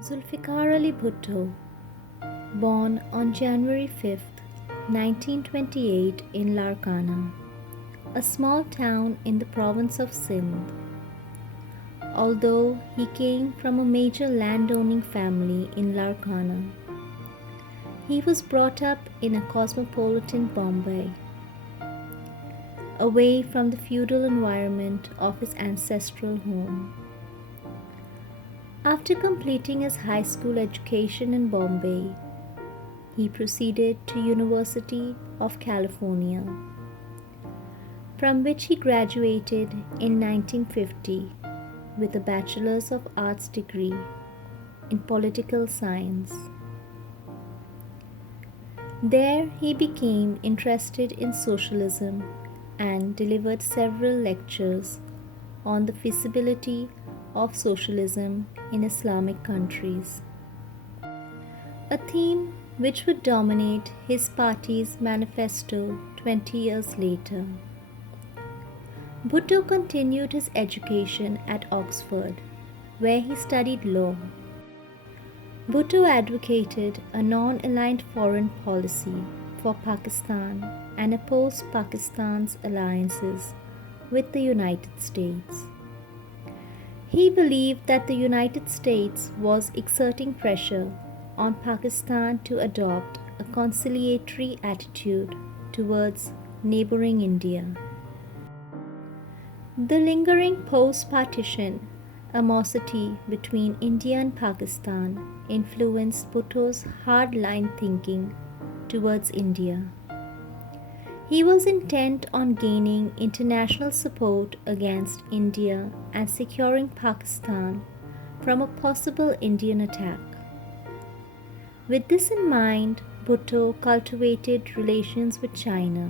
Zulfiqar Ali Bhutto, born on January 5, 1928 in Larkana, a small town in the province of Sindh. Although he came from a major landowning family in Larkana, he was brought up in a cosmopolitan Bombay, away from the feudal environment of his ancestral home. After completing his high school education in Bombay, he proceeded to University of California, from which he graduated in 1950 with a Bachelor's of Arts degree in Political Science. There he became interested in socialism and delivered several lectures on the feasibility of socialism in Islamic countries, a theme which would dominate his party's manifesto 20 years later. Bhutto continued his education at Oxford, where he studied law. Bhutto advocated a non-aligned foreign policy for Pakistan and opposed Pakistan's alliances with the United States. He believed that the United States was exerting pressure on Pakistan to adopt a conciliatory attitude towards neighboring India. The lingering post-partition animosity between India and Pakistan influenced Bhutto's hard-line thinking towards India. He was intent on gaining international support against India and securing Pakistan from a possible Indian attack. With this in mind, Bhutto cultivated relations with China,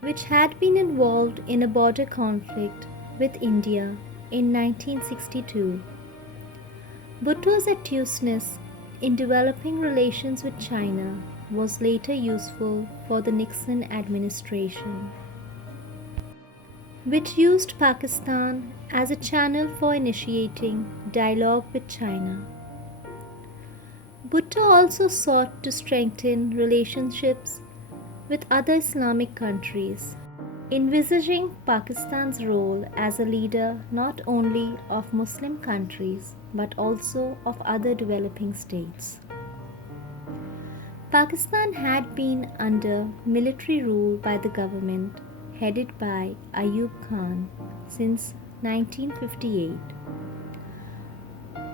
which had been involved in a border conflict with India in 1962. Bhutto's astuteness in developing relations with China was later useful for the Nixon administration, which used Pakistan as a channel for initiating dialogue with China. Bhutto also sought to strengthen relationships with other Islamic countries, envisaging Pakistan's role as a leader not only of Muslim countries but also of other developing states. Pakistan had been under military rule by the government headed by Ayub Khan since 1958,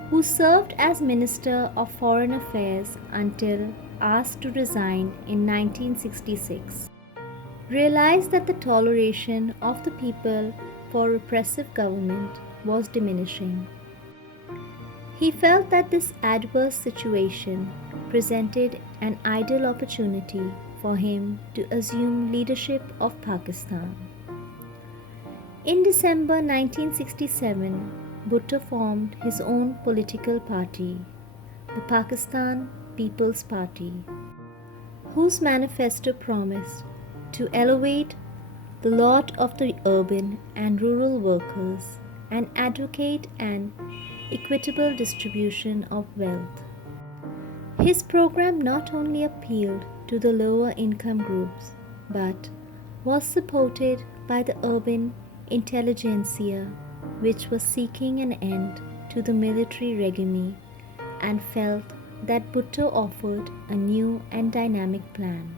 who served as Minister of Foreign Affairs until asked to resign in 1966. Realized that the toleration of the people for repressive government was diminishing. He felt that this adverse situation presented an ideal opportunity for him to assume leadership of Pakistan. In December 1967, Bhutto formed his own political party, the Pakistan People's Party, whose manifesto promised to elevate the lot of the urban and rural workers and advocate an equitable distribution of wealth. His program not only appealed to the lower income groups but was supported by the urban intelligentsia, which was seeking an end to the military regime and felt that Bhutto offered a new and dynamic plan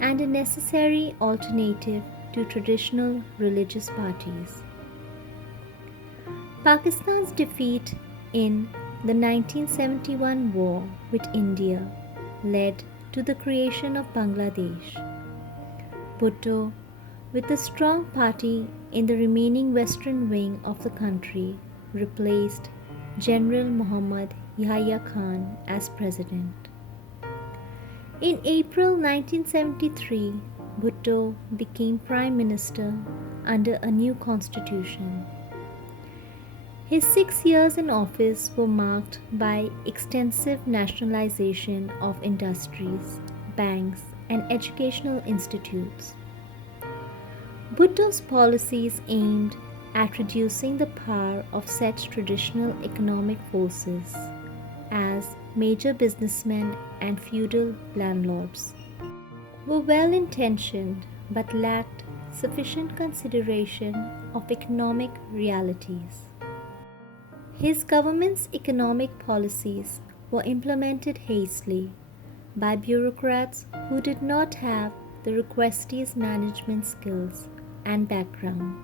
and a necessary alternative to traditional religious parties. Pakistan's defeat in the 1971 war with India led to the creation of Bangladesh. Bhutto, with a strong party in the remaining western wing of the country, replaced General Muhammad Yahya Khan as president. In April 1973, Bhutto became Prime Minister under a new constitution. His 6 years in office were marked by extensive nationalization of industries, banks, and educational institutes. Bhutto's policies aimed at reducing the power of such traditional economic forces as major businessmen and feudal landlords were well intentioned but lacked sufficient consideration of economic realities. His government's economic policies were implemented hastily by bureaucrats who did not have the requestee's management skills and background.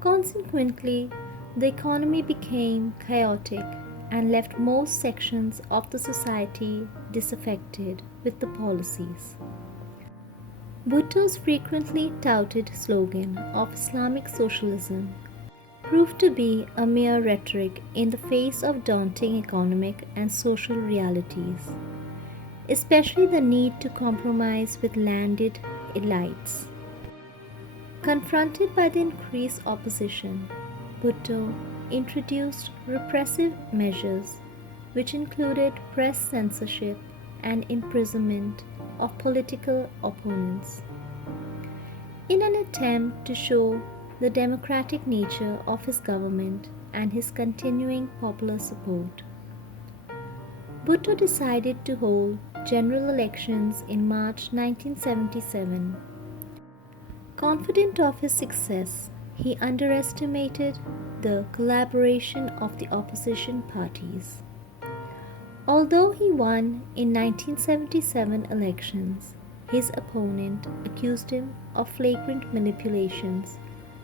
Consequently, the economy became chaotic and left most sections of the society disaffected with the policies. Bhutto's frequently touted slogan of Islamic socialism proved to be a mere rhetoric in the face of daunting economic and social realities, especially the need to compromise with landed elites. Confronted by the increased opposition, Bhutto introduced repressive measures which included press censorship and imprisonment of political opponents. In an attempt to show the democratic nature of his government and his continuing popular support, Bhutto decided to hold general elections in March 1977. Confident of his success, he underestimated the collaboration of the opposition parties. Although he won in 1977 elections, his opponent accused him of flagrant manipulations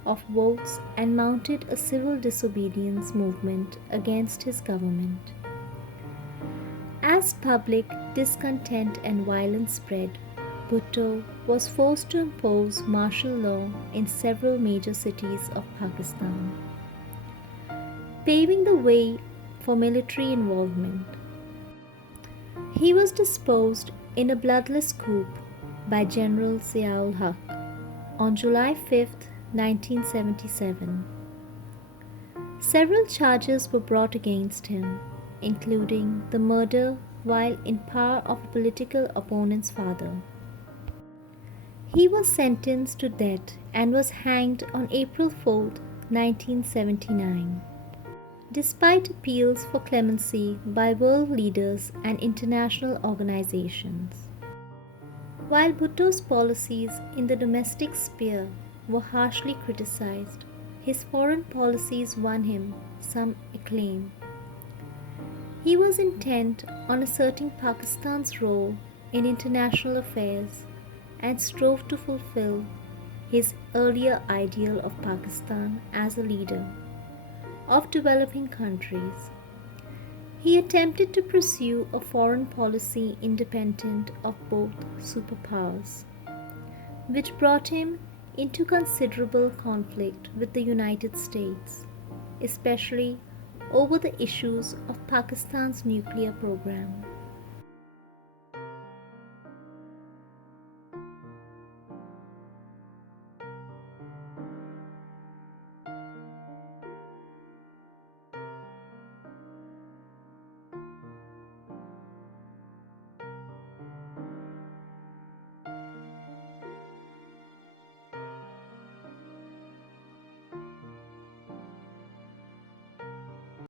of votes and mounted a civil disobedience movement against his government. As public discontent and violence spread, Bhutto was forced to impose martial law in several major cities of Pakistan, paving the way for military involvement. He was deposed in a bloodless coup by General Zia-ul-Haq on July 5, 1977. Several charges were brought against him, including the murder while in power of a political opponent's father. He was sentenced to death and was hanged on April 4, 1979. Despite appeals for clemency by world leaders and international organizations. While Bhutto's policies in the domestic sphere were harshly criticized, his foreign policies won him some acclaim. He was intent on asserting Pakistan's role in international affairs and strove to fulfill his earlier ideal of Pakistan as a leader of developing countries. He attempted to pursue a foreign policy independent of both superpowers, which brought him into considerable conflict with the United States, especially over the issues of Pakistan's nuclear program.